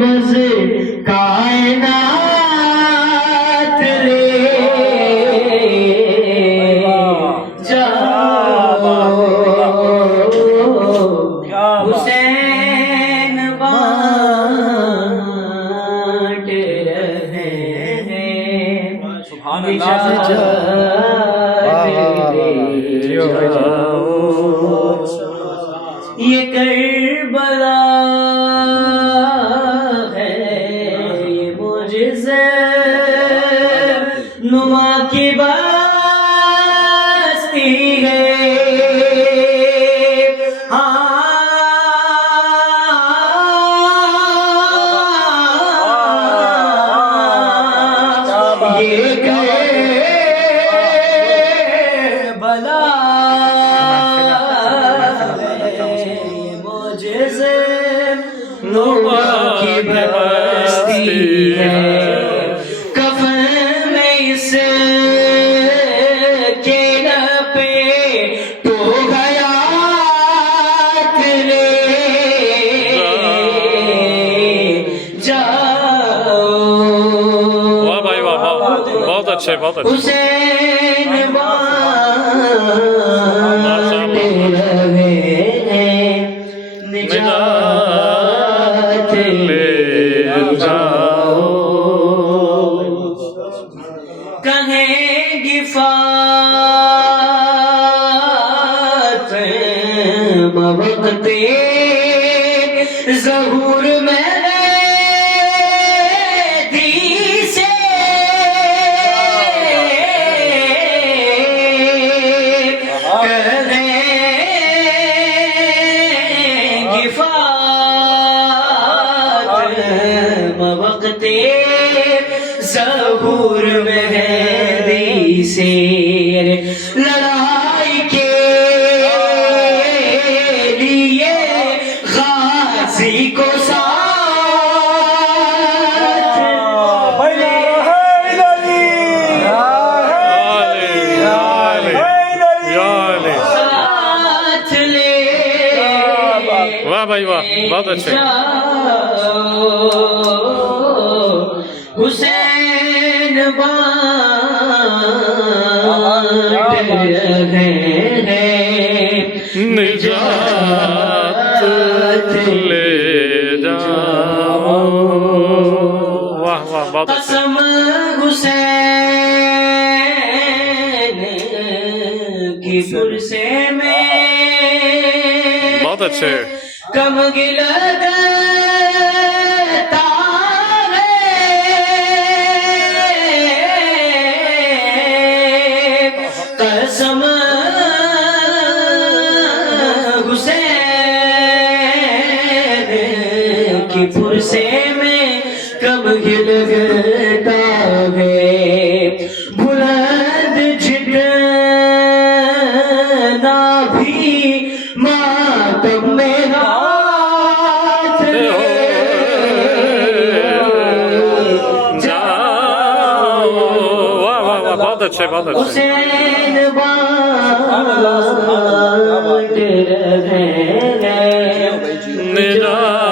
बस कायनात ले जाओ हुसैन बांट रहे हैं निजात ले जाओ। ये करबला नुमा की बस्ती है ये करबला मुझसे नुमा की बस्ती है। बहुत अच्छे हुसैन बांट रहे हैं निजात ले जाओ। कहेंगी फातिमा वक्ते ज़हूर में वक्ते ज़हूर में मेहदी से लड़ाई के लिए गाजी को साथ ले। वाह भाई वाह, बहुत अच्छे। हुसैन बांट रहे हैं निजात ले जाओ। वाह वाह, बहुत अच्छे। कसम हुसैन की पुरसे में बहुत अच्छे। कम गिला कसम हुसैन की पुरसे में कब गिल गता है बुलंद जितना भी मातम में हाथ जाओ। वाह वाह वाह, बहुत अच्छे बहुत अच्छे। हुसैन बांट रहे हैं निजात